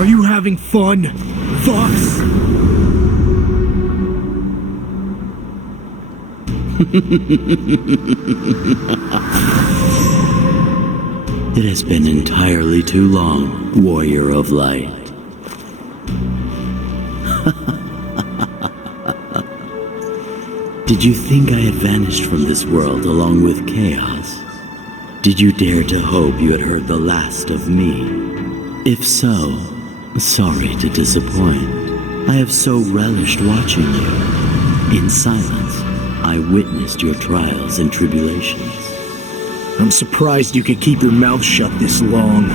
Are you having fun, Vox? It has been entirely too long, Warrior of Light. Did you think I had vanished from this world along with chaos? Did you dare to hope you had heard the last of me? If so, sorry to disappoint. I have so relished watching you. In silence, I witnessed your trials and tribulations. I'm surprised you could keep your mouth shut this long.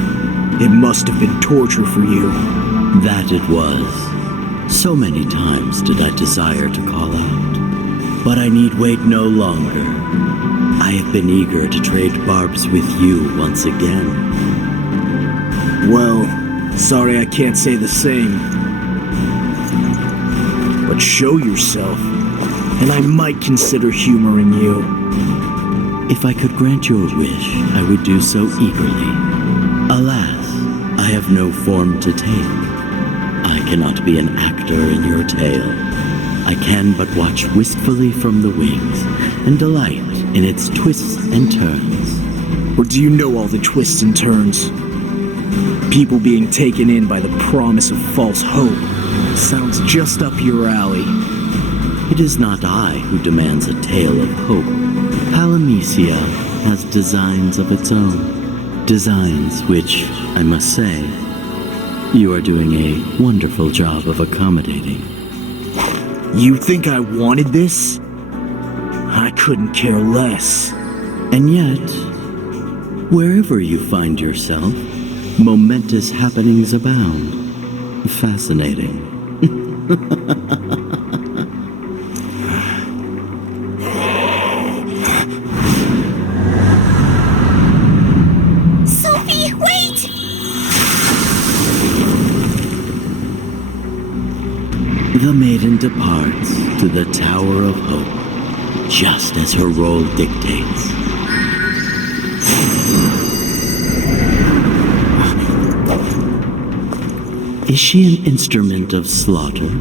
It must have been torture for you. That it was. So many times did I desire to call out. But I need wait no longer. I have been eager to trade barbs with you once again. Well, sorry I can't say the same. But show yourself, and I might consider humoring you. If I could grant your wish, I would do so eagerly. Alas, I have no form to take. I cannot be an actor in your tale. I can but watch wistfully from the wings and delight in its twists and turns. Or do you know all the twists and turns? People being taken in by the promise of false hope. Sounds just up your alley. It is not I who demands a tale of hope. Palamecia has designs of its own. Designs which, I must say, you are doing a wonderful job of accommodating. You think I wanted this? I couldn't care less. And yet, wherever you find yourself, momentous happenings abound. Fascinating. Sophie, wait! The maiden departs to the Tower of Hope, just as her role dictates. Is she an instrument of slaughter,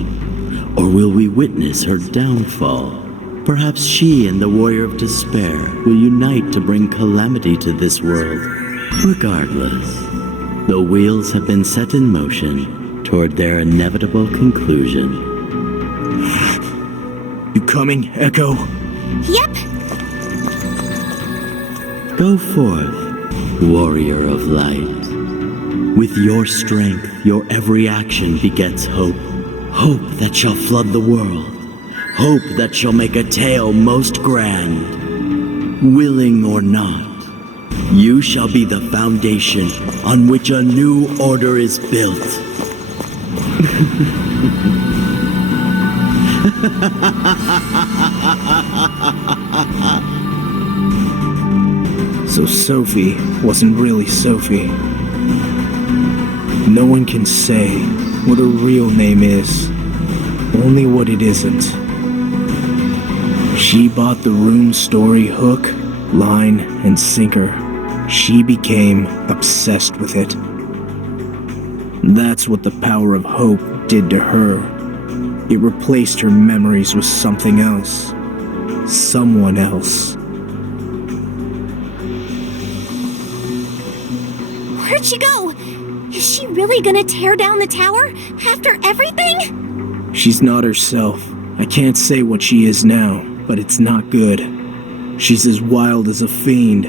or will we witness her downfall? Perhaps she and the Warrior of Despair will unite to bring calamity to this world. Regardless, the wheels have been set in motion toward their inevitable conclusion. You coming, Echo? Yep. Go forth, Warrior of Light. With your strength, your every action begets hope. Hope that shall flood the world. Hope that shall make a tale most grand. Willing or not, you shall be the foundation on which a new order is built. So Sophie wasn't really Sophie. No one can say what her real name is, only what it isn't. She bought the rune story hook, line, and sinker. She became obsessed with it. That's what the power of hope did to her. It replaced her memories with something else. Someone else. Where'd she go? Is she really gonna tear down the tower after everything? She's not herself. I can't say what she is now, but it's not good. She's as wild as a fiend.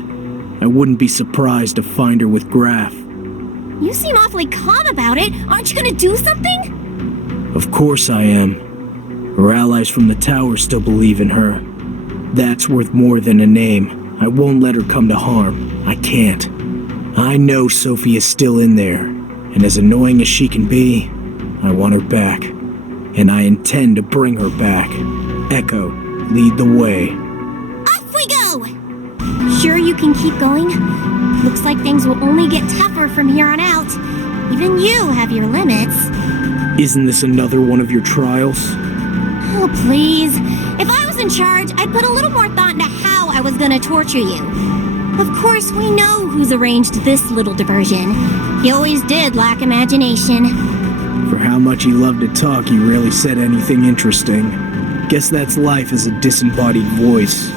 I wouldn't be surprised to find her with Graf. You seem awfully calm about it. Aren't you gonna do something? Of course I am. Her allies from the tower still believe in her. That's worth more than a name. I won't let her come to harm. I can't. I know Sophie is still in there, and as annoying as she can be, I want her back. And I intend to bring her back. Echo, lead the way. Off we go! Sure you can keep going? Looks like things will only get tougher from here on out. Even you have your limits. Isn't this another one of your trials? Oh, please. If I was in charge, I'd put a little more thought into how I was gonna torture you. Of course, we know who's arranged this little diversion. He always did lack imagination. For how much he loved to talk, he rarely said anything interesting. Guess that's life as a disembodied voice.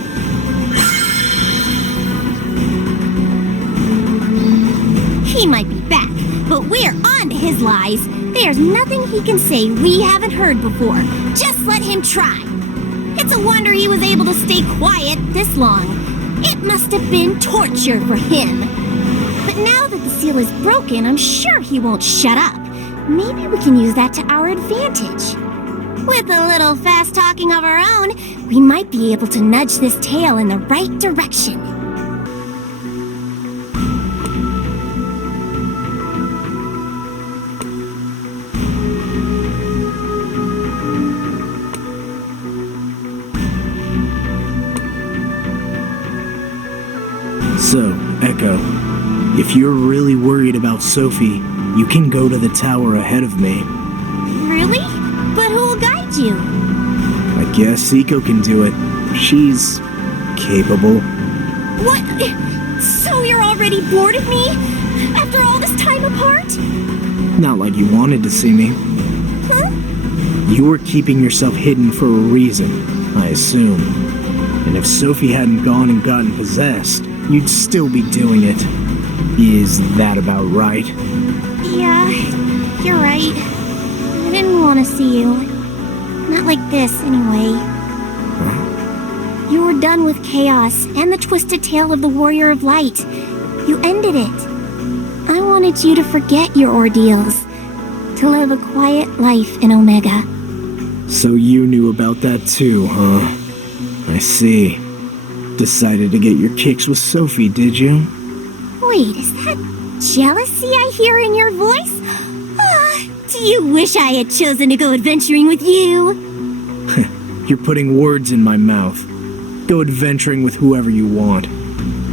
He might be back, but we're on to his lies. There's nothing he can say we haven't heard before. Just let him try. It's a wonder he was able to stay quiet this long. It must have been torture for him. But now that the seal is broken, I'm sure he won't shut up. Maybe we can use that to our advantage. With a little fast talking of our own, we might be able to nudge this tale in the right direction. So, Echo, if you're really worried about Sophie, you can go to the tower ahead of me. Really? But who will guide you? I guess Eiko can do it. She's capable. What? So you're already bored of me? After all this time apart? Not like you wanted to see me. Huh? You were keeping yourself hidden for a reason, I assume. And if Sophie hadn't gone and gotten possessed, you'd still be doing it. Is that about right? Yeah, you're right. I didn't want to see you. Not like this, anyway. Huh? You were done with chaos and the twisted tale of the Warrior of Light. You ended it. I wanted you to forget your ordeals, to live a quiet life in Omega. So you knew about that too, huh? I see. Decided to get your kicks with Sophie, did you? Wait, is that jealousy I hear in your voice? Do you wish I had chosen to go adventuring with you? You're putting words in my mouth. Go adventuring with whoever you want.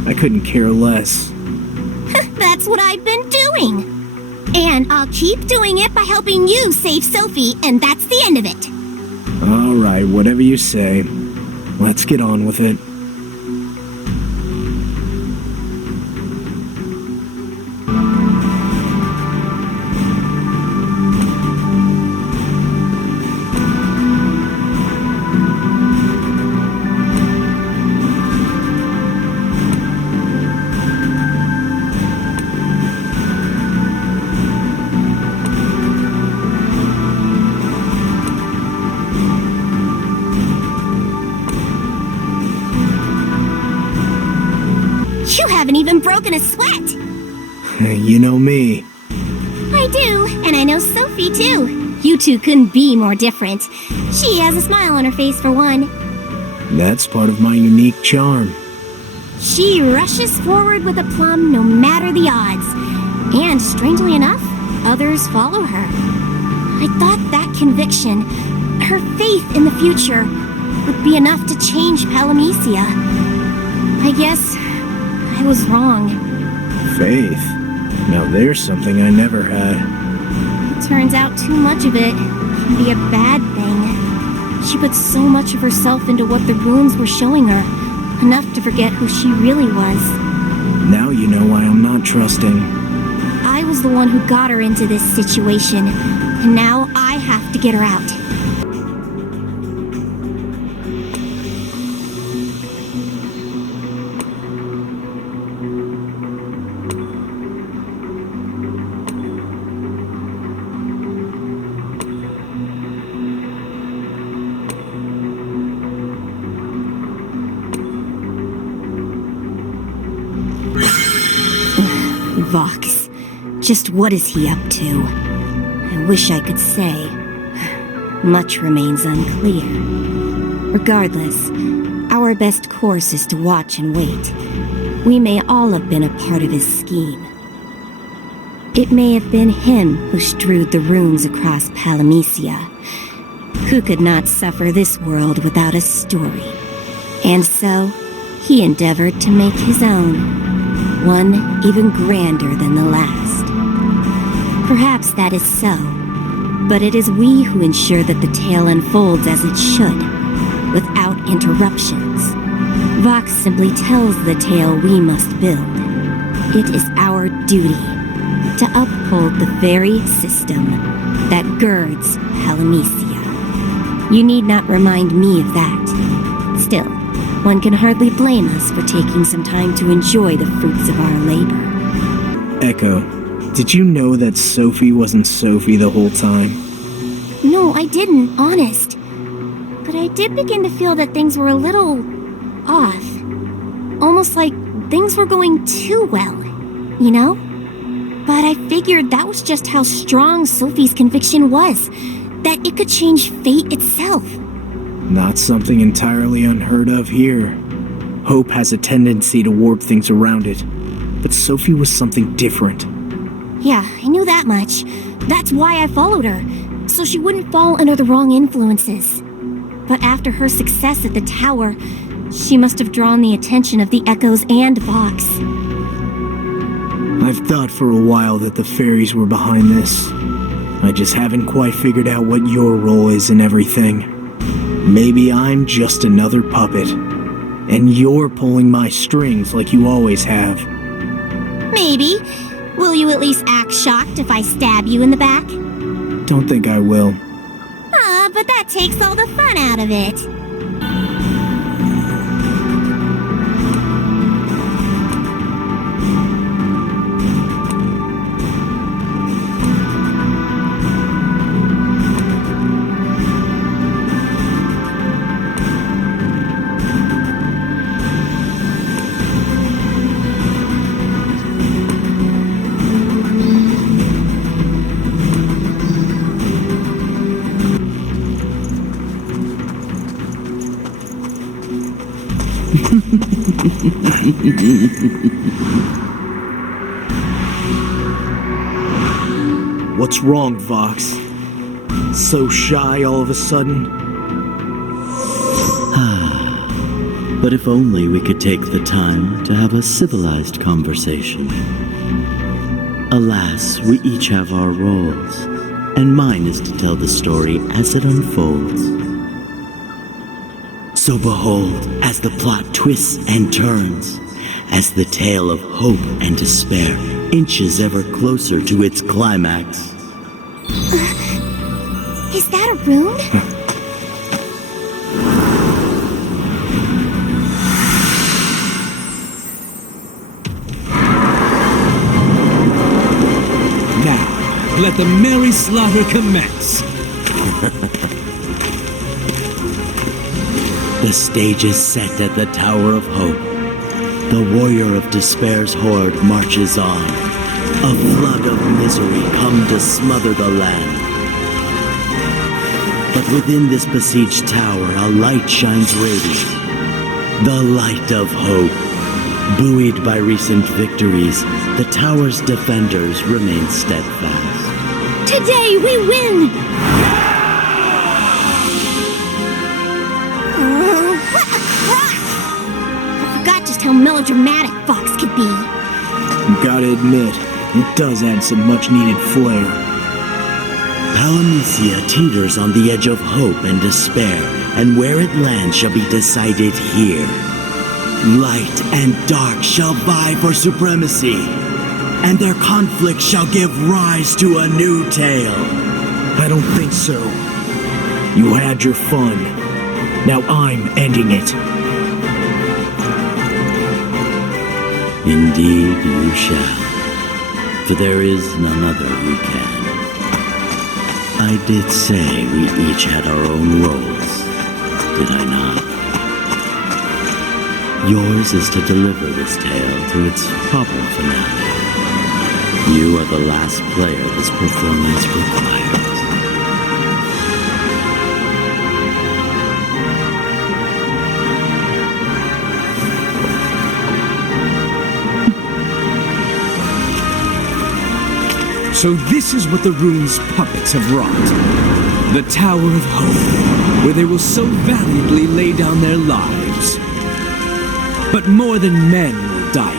I couldn't care less. That's what I've been doing. And I'll keep doing it by helping you save Sophie, and that's the end of it. Alright, whatever you say. Let's get on with it. You haven't even broken a sweat. You know me. I do, and I know Sophie too. You two couldn't be more different. She has a smile on her face for one. That's part of my unique charm. She rushes forward with aplomb no matter the odds. And strangely enough, others follow her. I thought that conviction, her faith in the future, would be enough to change Palamecia. I guess I was wrong. Faith. Now there's something I never had. It turns out too much of it can be a bad thing. She put so much of herself into what the runes were showing her, enough to forget who she really was. Now you know why I'm not trusting. I was the one who got her into this situation, and now I have to get her out. Vox. Just what is he up to? I wish I could say. Much remains unclear. Regardless, our best course is to watch and wait. We may all have been a part of his scheme. It may have been him who strewed the runes across Palamecia. Who could not suffer this world without a story? And so, he endeavored to make his own. One even grander than the last. Perhaps that is so, but it is we who ensure that the tale unfolds as it should, without interruptions. Vox simply tells the tale we must build. It is our duty to uphold the very system that girds Palamecia. You need not remind me of that. Still, one can hardly blame us for taking some time to enjoy the fruits of our labor. Echo, did you know that Sophie wasn't Sophie the whole time? No, I didn't, honest. But I did begin to feel that things were a little off. Almost like things were going too well, you know? But I figured that was just how strong Sophie's conviction was, that it could change fate itself. Not something entirely unheard of here. Hope has a tendency to warp things around it, but Sophie was something different. Yeah, I knew that much. That's why I followed her, so she wouldn't fall under the wrong influences. But after her success at the tower, she must have drawn the attention of the Echoes and Vox. I've thought for a while that the fairies were behind this. I just haven't quite figured out what your role is in everything. Maybe I'm just another puppet, and you're pulling my strings like you always have. Maybe. Will you at least act shocked if I stab you in the back? Don't think I will. But that takes all the fun out of it. What's wrong, Vox? So shy all of a sudden? But if only we could take the time to have a civilized conversation. Alas, we each have our roles, and mine is to tell the story as it unfolds. So behold, as the plot twists and turns, as the tale of hope and despair inches ever closer to its climax. Is that a rune? Now, let the merry slaughter commence. The stage is set at the Tower of Hope. The warrior of despair's horde marches on. A flood of misery come to smother the land. But within this besieged tower, a light shines radiant. The light of hope. Buoyed by recent victories, the tower's defenders remain steadfast. Today we win! I forgot just how melodramatic Vox could be. Gotta admit, it does add some much-needed flair. Palamecia teeters on the edge of hope and despair, and where it lands shall be decided here. Light and dark shall vie for supremacy, and their conflict shall give rise to a new tale. I don't think so. You had your fun. Now I'm ending it. Indeed you shall, for there is none other who can. I did say we each had our own roles, did I not? Yours is to deliver this tale to its proper finale. You are the last player this performance requires. So this is what the rune's puppets have wrought. The Tower of Hope, where they will so valiantly lay down their lives. But more than men will die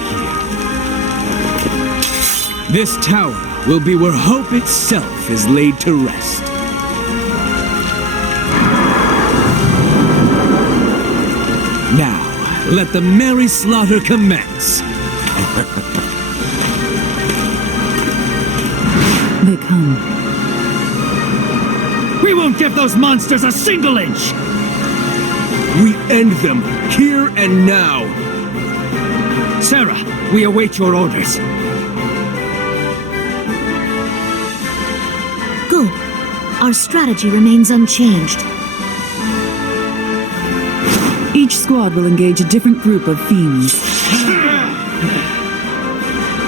here. This tower will be where hope itself is laid to rest. Now, Let the merry slaughter commence. They come. We won't give those monsters a single inch! We end them here and now. Sarah, we await your orders. Good. Our strategy remains unchanged. Each squad will engage a different group of fiends.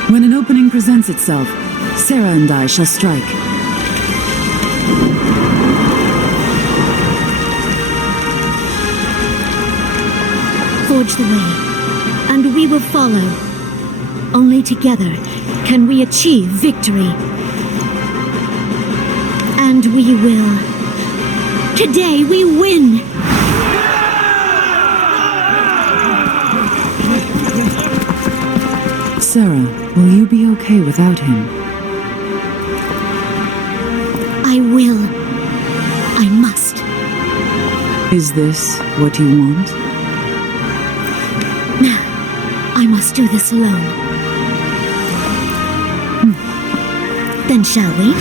When an opening presents itself, Sarah and I shall strike. Forge the way, and we will follow. Only together can we achieve victory. And we will. Today we win! Sarah, will you be okay without him? I will. I must. Is this what you want? I must do this alone. Then shall we?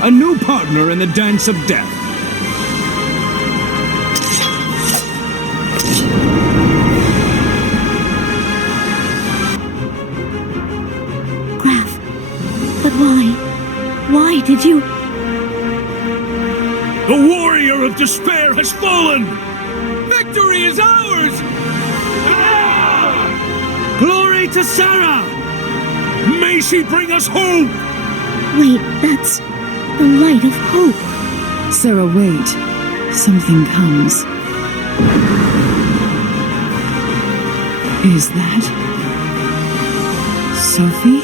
A new partner in the dance of death. Graf, but why? Why did you... The warrior of despair has fallen! Victory is ours! Glory to Sarah! May she bring us hope! Wait, that's the light of hope. Sarah, wait. Something comes. Is that... Sophie?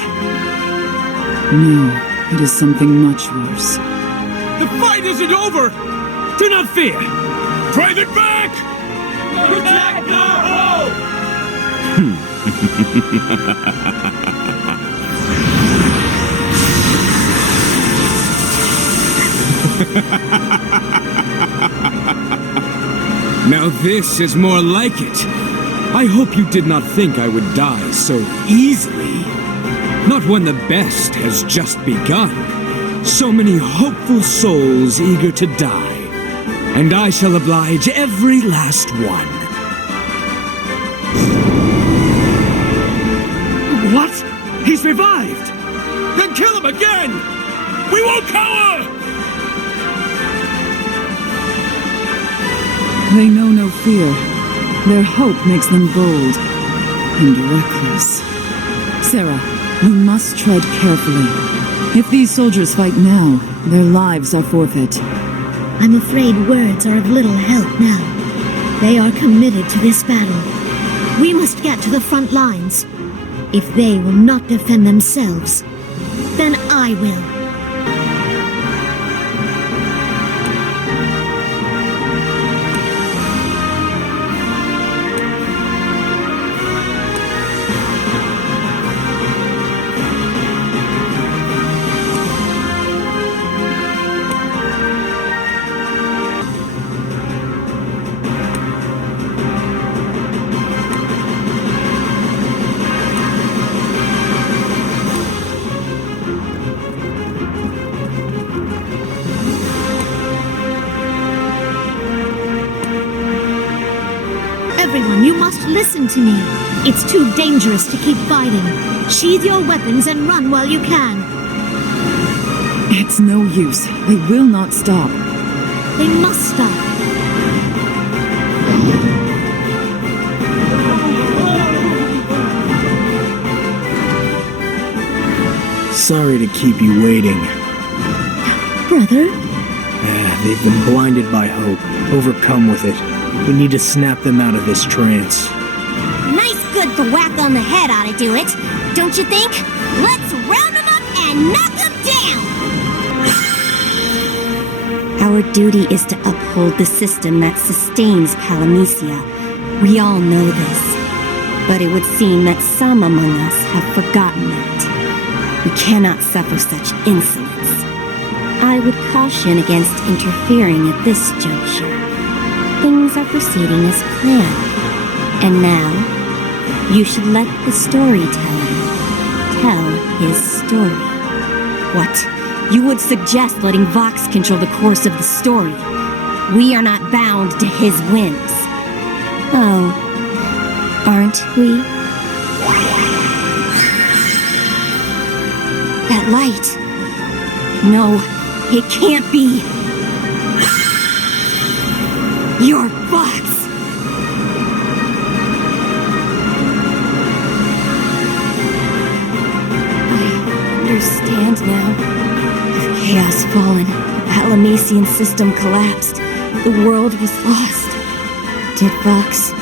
No, it is something much worse. The fight isn't over! Do not fear! Drive it back! Protect our hope! Now this is more like it. I hope you did not think I would die so easily. Not when the best has just begun. So many hopeful souls eager to die. And I shall oblige every last one. What? He's revived! Then kill him again! We won't cower! They know no fear. Their hope makes them bold and reckless. Sarah, we must tread carefully. If these soldiers fight now, their lives are forfeit. I'm afraid words are of little help now. They are committed to this battle. We must get to the front lines. If they will not defend themselves, then I will. Everyone, you must listen to me. It's too dangerous to keep fighting. Sheathe your weapons and run while you can. It's no use. They will not stop. They must stop. Sorry to keep you waiting. Brother? They've been blinded by hope, overcome with it. We need to snap them out of this trance. Nice good for whack on the head ought to do it, don't you think? Let's round them up and knock them down! Our duty is to uphold the system that sustains Palamecia. We all know this. But it would seem that some among us have forgotten that. We cannot suffer such insolence. I would caution against interfering at this juncture. Things are proceeding as planned. And now, you should let the storyteller tell his story. What? You would suggest letting Vox control the course of the story. We are not bound to his whims. Oh, aren't we? That light. No, it can't be. You're Vox. I understand now. Chaos fallen. The Palamecian system collapsed. The world was lost. Did Vox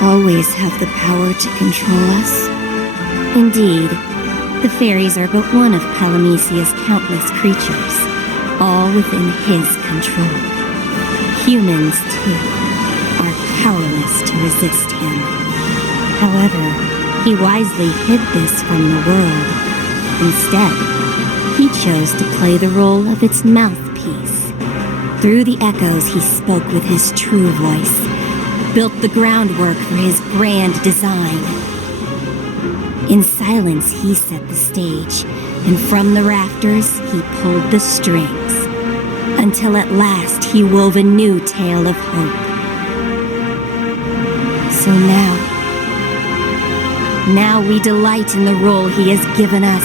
always have the power to control us? Indeed. The fairies are but one of Palamecia's countless creatures, all within his control. Humans, too, are powerless to resist him. However, he wisely hid this from the world. Instead, he chose to play the role of its mouthpiece. Through the echoes, he spoke with his true voice, built the groundwork for his grand design. In silence, he set the stage, and from the rafters, he pulled the strings, until at last he wove a new tale of hope. So now we delight in the role he has given us.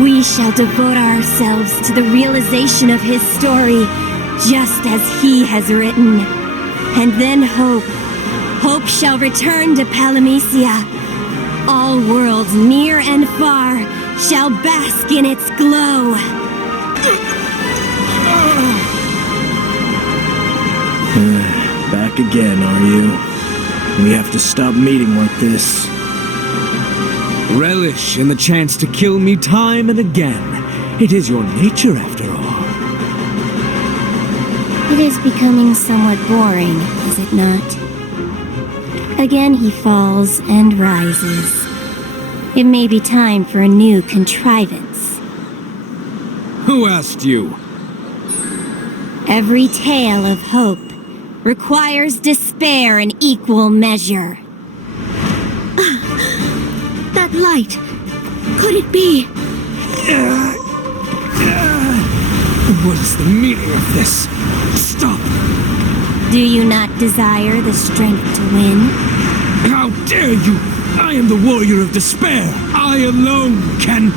We shall devote ourselves to the realization of his story, just as he has written. And then hope shall return to Palamecia. All worlds near and far shall bask in its glow. Back again, are you? We have to stop meeting like this. Relish in the chance to kill me time and again. It is your nature, after all. It is becoming somewhat boring, is it not? Again he falls and rises. It may be time for a new contrivance. Who asked you? Every tale of hope requires despair in equal measure. That light. Could it be? What is the meaning of this? Stop! Do you not desire the strength to win? How dare you! I am the warrior of despair! I alone can...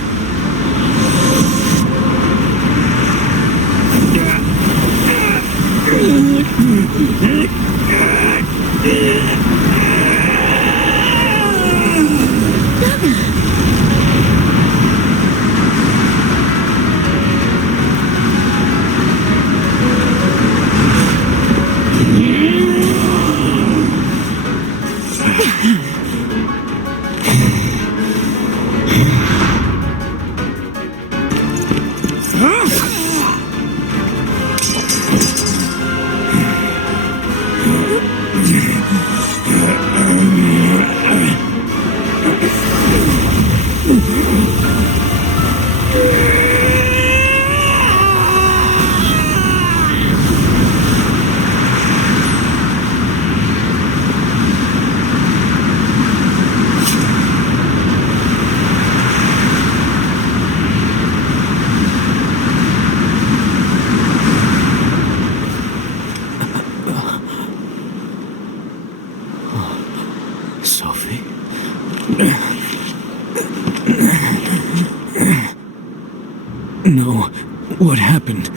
No. What happened?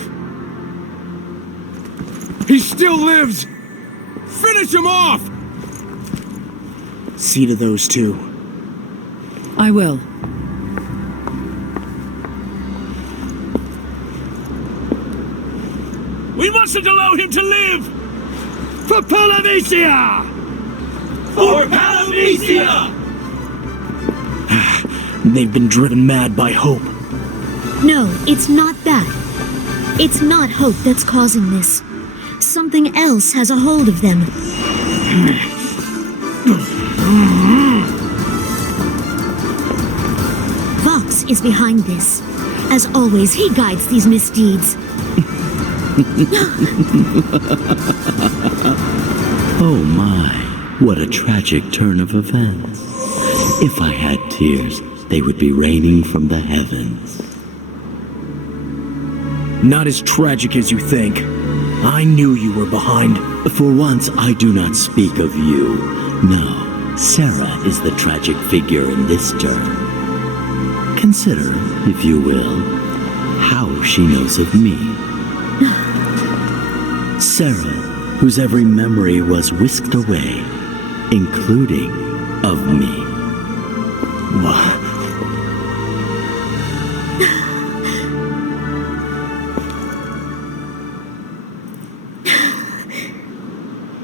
He still lives! Finish him off! See to those two. I will. We mustn't allow him to live! For Palamecia! For Palamecia! They've been driven mad by hope. No, it's not that. It's not hope that's causing this. Something else has a hold of them. Vox is behind this. As always, he guides these misdeeds. Oh my, what a tragic turn of events. If I had tears, they would be raining from the heavens. Not as tragic as you think. I knew you were behind. For once, I do not speak of you. No, Sarah is the tragic figure in this turn. Consider, if you will, how she knows of me. Sarah, whose every memory was whisked away, including of me. What?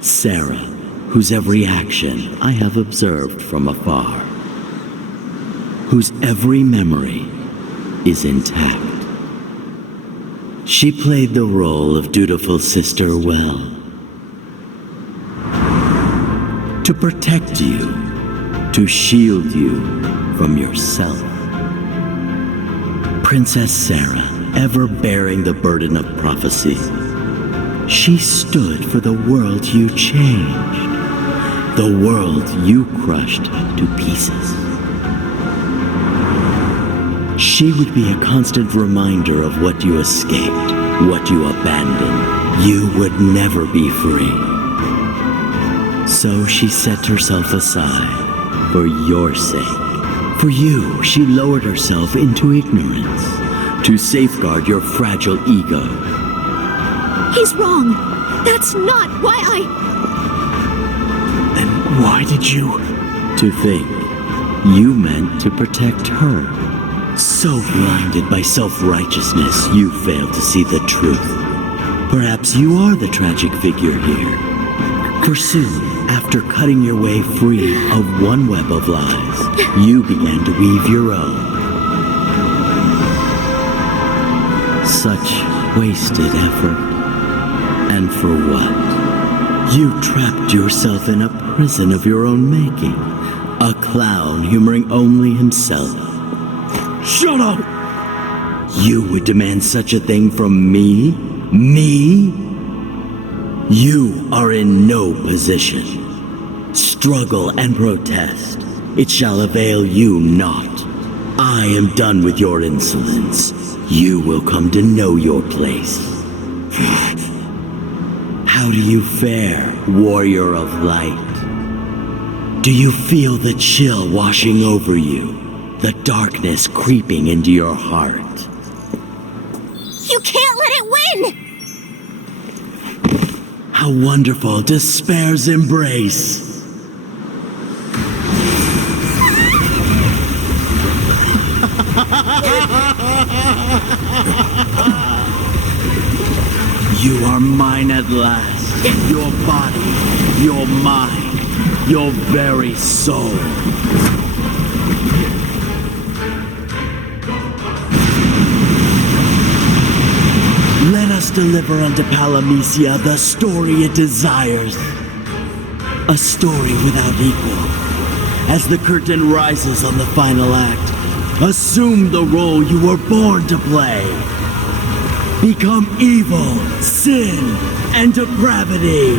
Sarah, whose every action I have observed from afar, whose every memory is intact. She played the role of dutiful sister well. To protect you, to shield you from yourself. Princess Sarah, ever bearing the burden of prophecy, she stood for the world you changed, the world you crushed to pieces. She would be a constant reminder of what you escaped, what you abandoned. You would never be free. So she set herself aside for your sake. For you, she lowered herself into ignorance to safeguard your fragile ego. He's wrong. That's not why And why did you? To think you meant to protect her. So blinded by self-righteousness, you fail to see the truth. Perhaps you are the tragic figure here. For soon, after cutting your way free of one web of lies, you began to weave your own. Such wasted effort. And for what? You trapped yourself in a prison of your own making. A clown humoring only himself. Shut up! You would demand such a thing from me? Me? You are in no position. Struggle and protest. It shall avail you not. I am done with your insolence. You will come to know your place. How do you fare, warrior of light? Do you feel the chill washing over you? The darkness creeping into your heart? You can't let it win! How wonderful despair's embrace! You are mine at last. Your body, your mind, your very soul. Let us deliver unto Palamecia the story it desires. A story without equal. As the curtain rises on the final act, assume the role you were born to play. Become evil, sin, and depravity.